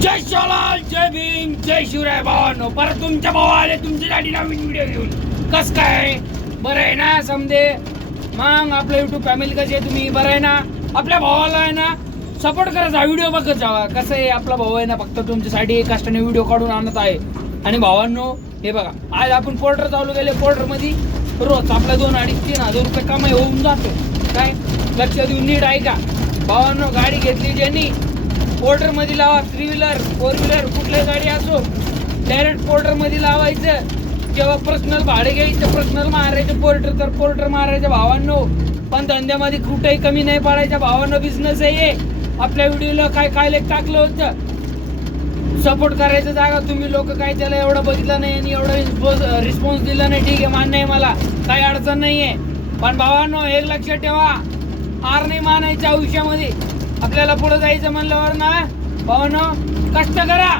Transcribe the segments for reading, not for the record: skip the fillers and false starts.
जय शिवलाल, जय भीम, जय शिवराय भावांनो. परत तुमच्या भाऊ आले तुमच्यासाठी नवीन व्हिडिओ घेऊन. कस काय बरं आहे ना समजे? मग आपलं युट्यूब फॅमिली कशी आहे? तुम्ही बरं आहे ना? आपल्या भावाला आहे ना सपोर्ट करायचा, व्हिडिओ बघत जावा. कसं आहे आपला भाऊ आहे ना फक्त तुमच्यासाठी कष्टाने व्हिडिओ काढून आणत आहे. आणि भावांनो हे बघा, आज आपण पोर्टर चालू केले. पोर्टर मध्ये रोज आपला 2,500-3,000 रुपये कमाई होऊन जातो. काय लक्ष देऊन नीट ऐका भावांनो. गाडी घेतली ज्यांनी पोर्टर मध्ये लावा. 3 व्हीलर 4 व्हीलर कुठली गाडी असो डायरेक्ट पोर्टर मध्ये लावायचं. जेव्हा पर्सनल भाडे घ्यायचं पर्सनल मारायचं पोर्टर तर पोर्टर मारायचं भावांनो. पण धंद्यामध्ये कुठेही कमी नाही पडायच्या भावांनो. बिझनेस आहे आपल्या व्हिडिओला काय काय लेख टाकलं होतं. सपोर्ट करायचं जागा तुम्ही लोक काय त्याला एवढं बघितलं नाही आणि एवढं रिस्पॉन्स दिला नाही. ठीक आहे मान्य आहे मला, काही अडचण नाहीये. पण भावांनो एक लक्षात ठेवा, हार नाही मानायच्या आयुष्यामध्ये. आपल्याला पुढे जायचं म्हणल्यावर ना भावांनो कष्ट करा.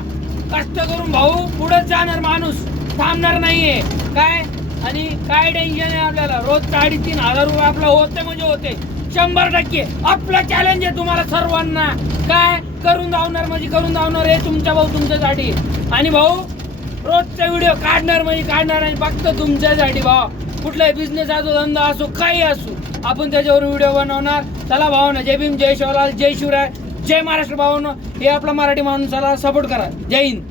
कष्ट करून भाऊ पुढे जाणार माणूस, थांबणार नाहीये. काय आणि काय टेन्शन आहे आपल्याला. रोज 3,500 रुपये आपलं होते म्हणजे होते 100%. आपलं चॅलेंज आहे तुम्हाला सर्वांना. काय करून धावणार म्हणजे करून धावणार हे तुमच्या भाऊ तुमच्यासाठी. आणि भाऊ रोजचा व्हिडिओ काढणार म्हणजे काढणार आणि फक्त तुमच्यासाठी. भाऊ कुठलाही बिझनेस असो धंदा असो काही असो आपण त्याच्यावर व्हिडिओ बनवणार. चला भावांनो, जय भीम, जय शिवलाल, जय शिवराय, जय महाराष्ट्र. भावांनो हे आपला मराठी माणसाला सपोर्ट करा. जय हिंद.